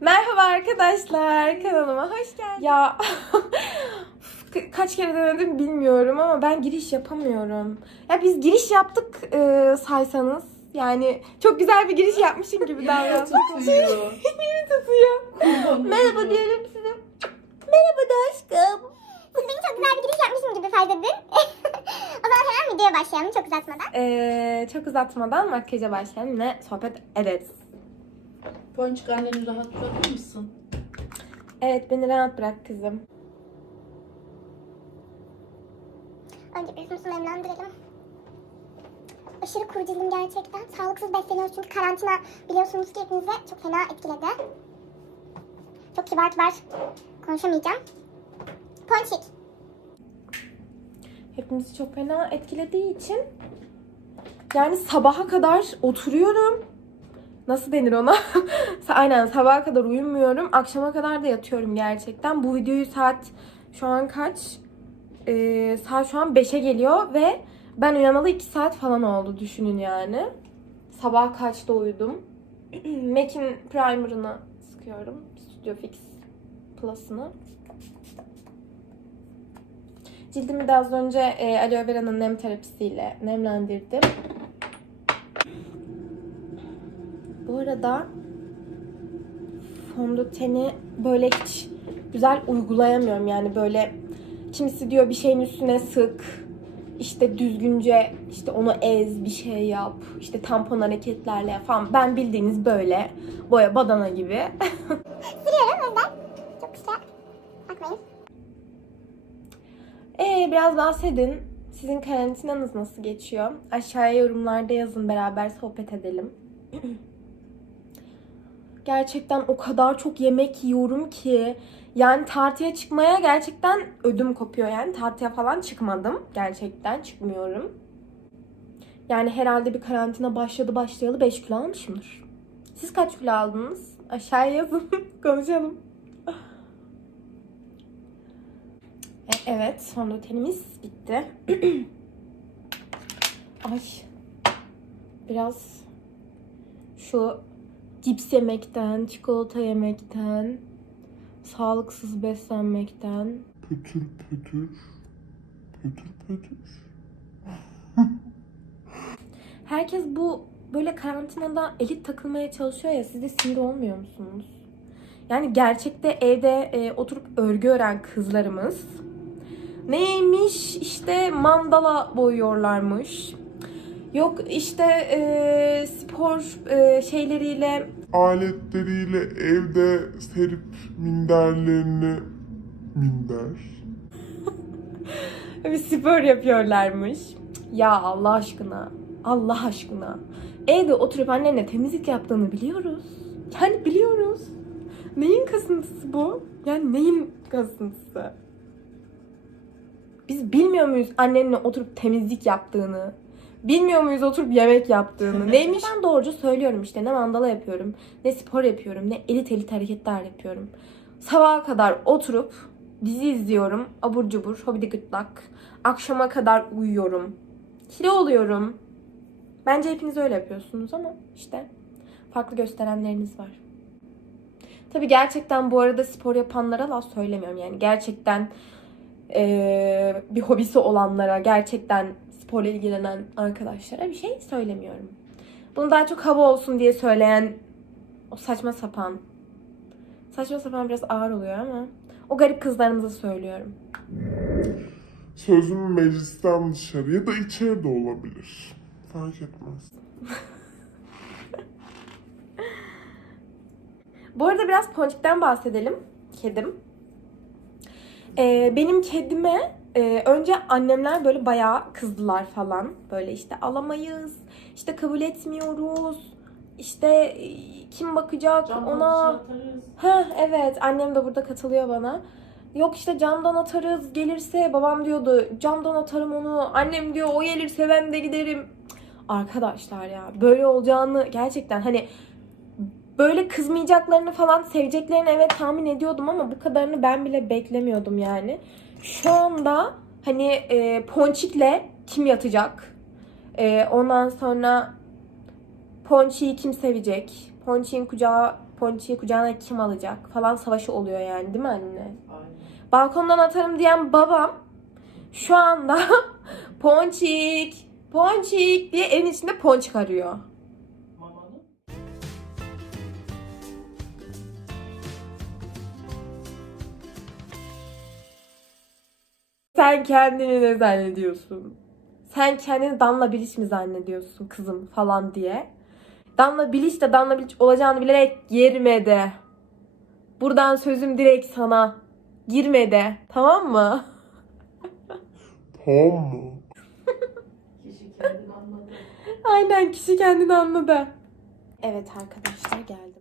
Merhaba arkadaşlar, kanalıma hoş geldiniz. Ya ka- kaç kere denedim bilmiyorum ama ben giriş yapamıyorum. Ya biz giriş yaptık e, saysanız. Yani çok güzel bir giriş yapmışım gibi davrandım. tutuyor. Elimi tutuyor. Merhaba diyelim size. Merhaba da aşkım. Beni çok güzel bir giriş yapmışım gibi fark edin. o zaman hemen videoya başlayalım çok uzatmadan. Ee, çok uzatmadan makyaja başlayalım. Yine sohbet ederiz. Ponçik anneni rahat bırakır mısın? Evet beni rahat bırak kızım. Önce bir nemlendirelim. Aşırı kuru cildim gerçekten. Sağlıksız besleniyoruz çünkü karantina biliyorsunuz ki hepimize çok fena etkiledi. Çok kibar kibar konuşamayacağım. Ponçik. Hepimizi çok fena etkilediği için yani sabaha kadar oturuyorum. Nasıl denir ona? Aynen sabaha kadar uyumuyorum. Akşama kadar da yatıyorum gerçekten. Bu videoyu saat şu an kaç? Ee, saat şu an 5'e geliyor ve ben uyanalı 2 saat falan oldu düşünün yani. Sabah kaçta uyudum? MAC'in primer'ını sıkıyorum. Studio Fix Plus'ını. Cildimi de az önce e, aloe vera'nın nem terapisiyle nemlendirdim. Bu arada fondöteni böyle hiç güzel uygulayamıyorum. Yani böyle kimisi diyor bir şeyin üstüne sık, işte düzgünce işte onu ez, bir şey yap, işte tampon hareketlerle falan. Ben bildiğiniz böyle boya badana gibi. Sürüyorum o yüzden. Çok kusura bakmayın. Ee, biraz bahsedin. Sizin karantinanız nasıl geçiyor? Aşağıya yorumlarda yazın beraber sohbet edelim. Gerçekten o kadar çok yemek yiyorum ki yani tartıya çıkmaya gerçekten ödüm kopuyor yani tartıya falan çıkmadım. Gerçekten çıkmıyorum. Yani herhalde bir karantina başladı başlayalı 5 kilo almışımdır. Siz kaç kilo aldınız? Aşağıya yazın. Konuşalım. E, Evet, fondötenimiz bitti. Ay. Biraz şu cips yemekten, çikolata yemekten, sağlıksız beslenmekten. Pütür pütür. Pütür pütür. Herkes bu böyle karantinada elit takılmaya çalışıyor ya siz de sinir olmuyor musunuz? Yani gerçekte evde e, oturup örgü ören kızlarımız neymiş işte mandala boyuyorlarmış. Yok işte e, spor e, şeyleriyle Aletleriyle evde serip minderlerini minder. bir spor yapıyorlarmış. Ya Allah aşkına, Allah aşkına. Evde oturup annenle temizlik yaptığını biliyoruz. Yani biliyoruz. Neyin kasıntısı bu? Yani neyin kasıntısı? Biz bilmiyor muyuz annenle oturup temizlik yaptığını? Bilmiyor muyuz oturup yemek yaptığını? Neymiş? Ben doğruca söylüyorum işte. Ne mandala yapıyorum, ne spor yapıyorum, ne elit elit hareketler yapıyorum. Sabaha kadar oturup dizi izliyorum. Abur cubur, hobidi gırtlak. Akşama kadar uyuyorum. Kilo oluyorum. Bence hepiniz öyle yapıyorsunuz ama işte farklı gösterenleriniz var. Tabii gerçekten bu arada spor yapanlara laf söylemiyorum. Yani gerçekten eee, bir hobisi olanlara, gerçekten sporla ilgilenen arkadaşlara bir şey söylemiyorum. Bunu daha çok hava olsun diye söyleyen o saçma sapan, saçma sapan biraz ağır oluyor ama o garip kızlarımıza söylüyorum. Sözüm meclisten dışarı ya da içeri de olabilir. Fark etmez. Bu arada biraz Ponçik'ten bahsedelim. Kedim. Ee, benim kedime e, önce annemler böyle bayağı kızdılar falan. Böyle işte alamayız, işte kabul etmiyoruz, işte e, kim bakacak Camdan ona. Ha evet annem de burada katılıyor bana. Yok işte camdan atarız gelirse babam diyordu camdan atarım onu. Annem diyor o gelirse ben de giderim. Arkadaşlar ya böyle olacağını gerçekten hani böyle kızmayacaklarını falan seveceklerini evet tahmin ediyordum ama bu kadarını ben bile beklemiyordum yani. Şu anda hani e, Ponçik'le kim yatacak? E, ondan sonra Ponçik'i kim sevecek? Ponçik'in kucağı Ponçi'yi kucağına kim alacak falan savaşı oluyor yani değil mi anne? Aynen. Balkondan atarım diyen babam şu anda Ponçik, Ponçik diye evin içinde ponçik arıyor. Sen kendini ne zannediyorsun? Sen kendini Danla Bilic mi zannediyorsun kızım falan diye. Danla Bilic de Danla Bilic olacağını bilerek girmedi. Buradan sözüm direkt sana. Girmedi. Tamam mı? Tamam mı? Kişi kendini anladı. Aynen kişi kendini anladı. Evet arkadaşlar geldim.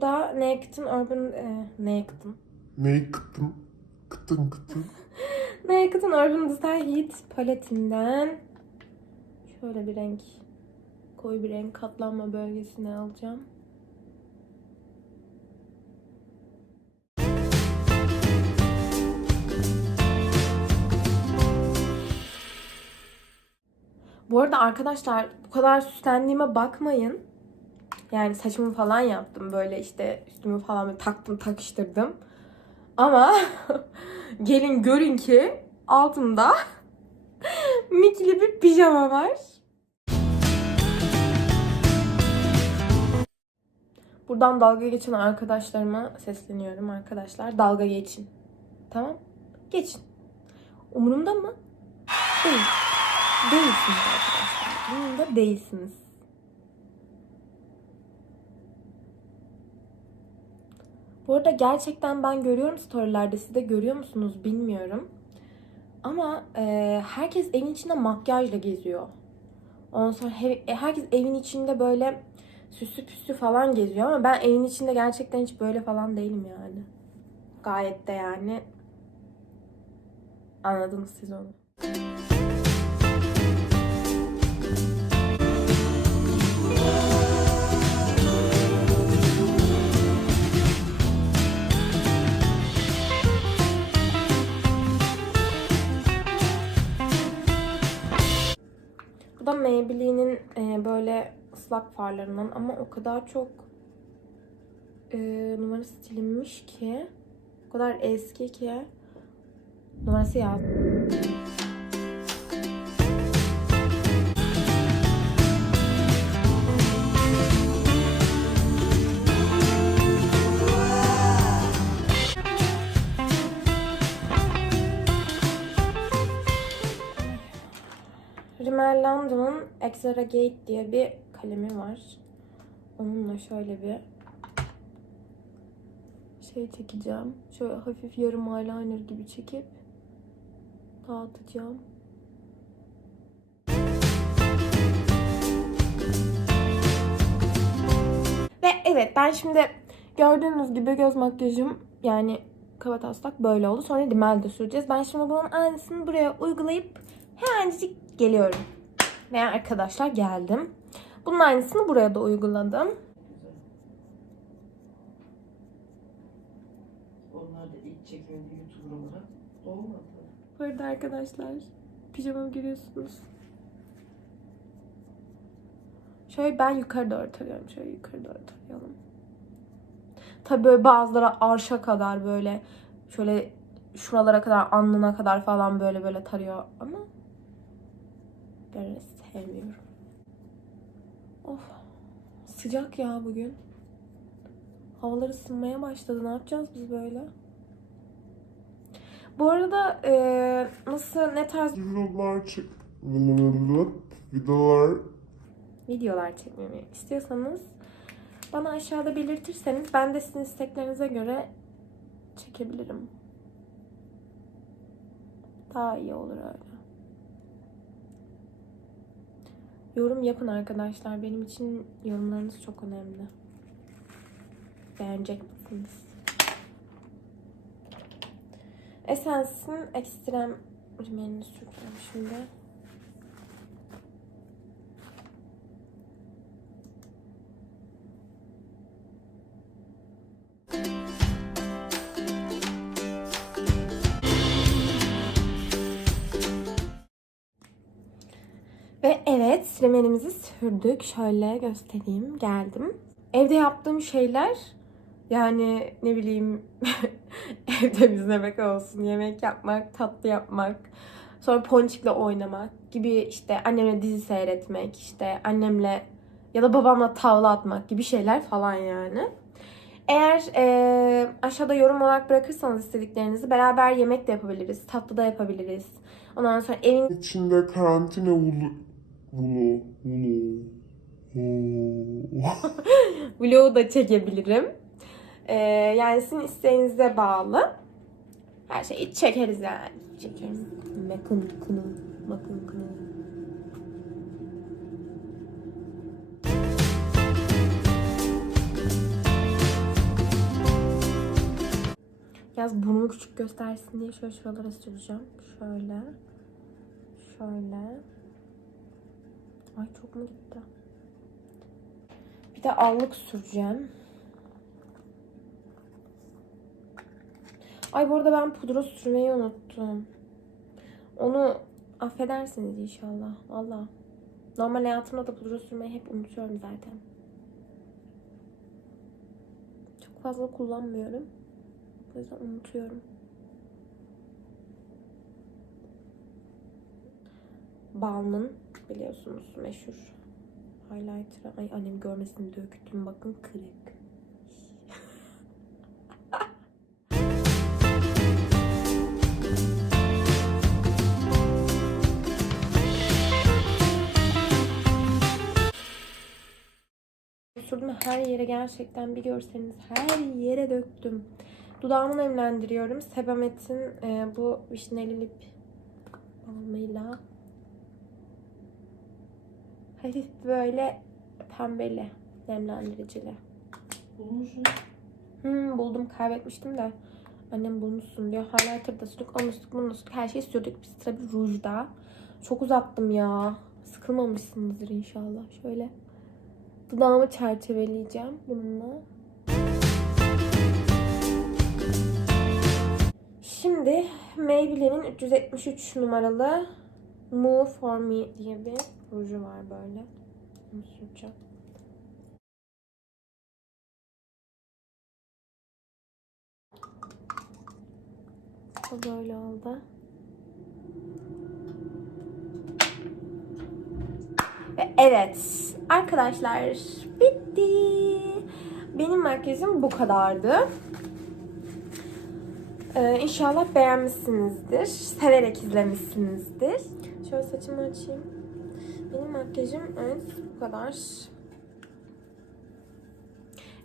Bu da Naked'ın Urban... E, Naked'ın. Neyi kıttın? Kıttın kıttın. Naked'ın Urban Style Heat paletinden şöyle bir renk koyu bir renk katlanma bölgesine alacağım. Bu arada arkadaşlar bu kadar süslendiğime bakmayın. Yani saçımı falan yaptım. Böyle işte üstümü falan böyle taktım takıştırdım. Ama gelin görün ki altımda mikli bir pijama var. Buradan dalga geçen arkadaşlarıma sesleniyorum arkadaşlar. Dalga geçin. Tamam? Geçin. Umurumda mı? Değil. Değilsiniz arkadaşlar. Umurumda değilsiniz. Bu arada gerçekten ben görüyorum storylerde. Siz de görüyor musunuz bilmiyorum. Ama e, herkes evin içinde makyajla geziyor. Ondan sonra he- e, herkes evin içinde böyle süslü püslü falan geziyor ama ben evin içinde gerçekten hiç böyle falan değilim yani. Gayet de yani anladınız siz onu. Islak farlarından ama o kadar çok e, numarası silinmiş ki o kadar eski ki numarası yaz. Rimmel London'un Exaggerate diye bir kalemi var. Onunla şöyle bir şey çekeceğim. Şöyle hafif yarım eyeliner gibi çekip dağıtacağım. Ve evet ben şimdi gördüğünüz gibi göz makyajım yani kabataslak böyle oldu. Sonra rimel de süreceğiz. Ben şimdi bunun aynısını buraya uygulayıp hemencik geliyorum. Ve arkadaşlar geldim. Bunun aynısını buraya da uyguladım. Onlar da ilk çekimde YouTuber olarak olmadı. Bu arada arkadaşlar pijamamı görüyorsunuz. Şöyle ben yukarı doğru tarıyorum. Şöyle yukarı doğru tarayalım. Tabii böyle bazıları arşa kadar böyle şöyle şuralara kadar alnına kadar falan böyle böyle tarıyor ama ben sevmiyorum. Of sıcak ya bugün. Havalar ısınmaya başladı. Ne yapacağız biz böyle? Bu arada eee, nasıl ne tarz Videolar çek... Videolar... videolar çekmemi istiyorsanız bana aşağıda belirtirseniz ben de sizin isteklerinize göre çekebilirim. Daha iyi olur öyle. Yorum yapın arkadaşlar. Benim için yorumlarınız çok önemli. Beğenecek misiniz? Essence'in ekstrem rimelini süreceğim şimdi. Ve evet rimmelimizi sürdük. Şöyle göstereyim. Geldim. Evde yaptığım şeyler yani ne bileyim ev temizlemek olsun, yemek yapmak, tatlı yapmak, sonra ponçikle oynamak gibi işte annemle dizi seyretmek, işte annemle ya da babamla tavla atmak gibi şeyler falan yani. Eğer eee, aşağıda yorum olarak bırakırsanız istediklerinizi beraber yemek de yapabiliriz, tatlı da yapabiliriz. Ondan sonra evin İçinde karantina Vulu... vlogu da çekebilirim. Ee, yani sizin isteğinize bağlı. Her şeyi çekeriz yani. Çekerim. Bakın kını. Bakın kını. Yaz burnu küçük göstersin diye şöyle şuralara süreceğim. Şöyle. Şöyle. Ay çok mu gitti? Bir de allık süreceğim. Ay bu arada ben pudra sürmeyi unuttum. Onu affedersiniz inşallah. Valla. Normal hayatımda da pudra sürmeyi hep unutuyorum zaten. Çok fazla kullanmıyorum. O yüzden unutuyorum. Balm'ın biliyorsunuz meşhur highlighter'ı. Ay annem görmesin döktüm bakın kırık. Sürdüm her yere gerçekten bir görseniz her yere döktüm. Dudağımı nemlendiriyorum. Sebamet'in e, bu vişneli lip balmıyla hafif böyle pembeli nemlendiricili. Bulmuşsun. Hmm, buldum kaybetmiştim de. Annem bulmuşsun diyor. Highlighter da sürdük, onu sürdük, bunu sürdük. Her şeyi sürdük. Biz tabii rujda. Çok uzattım ya. Sıkılmamışsınızdır inşallah. Şöyle dudağımı çerçeveleyeceğim bununla. Şimdi Maybelline'in 373 numaralı Move For Me diye bir ruju var böyle. Bunu süreceğim. Bu böyle oldu. Ve evet arkadaşlar bitti. Benim makyajım bu kadardı. Ee, inşallah beğenmişsinizdir. Severek izlemişsinizdir. Şöyle saçımı açayım. Benim makyajım evet bu kadar.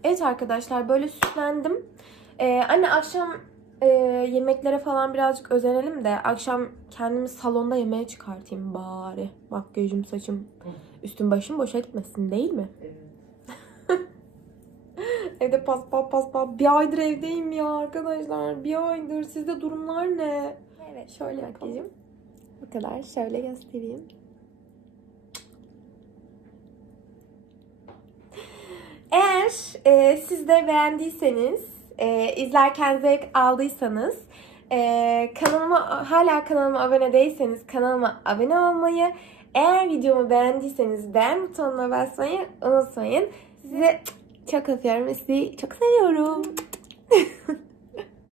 Evet arkadaşlar böyle süslendim. Ee, anne akşam e, yemeklere falan birazcık özenelim de akşam kendimi salonda yemeğe çıkartayım bari. Makyajım, saçım, üstüm başım boşa gitmesin değil mi? Evet. Evde pas pas pas pas. Bir aydır evdeyim ya arkadaşlar. Bir aydır. Sizde durumlar ne? Evet. Şöyle makyajım. Bu kadar. Şöyle göstereyim. Eğer e, siz de beğendiyseniz, e, izlerken zevk aldıysanız, e, kanalıma hala kanalıma abone değilseniz kanalıma abone olmayı, eğer videomu beğendiyseniz beğen butonuna basmayı unutmayın. Sizi çok öpüyorum ve sizi çok seviyorum.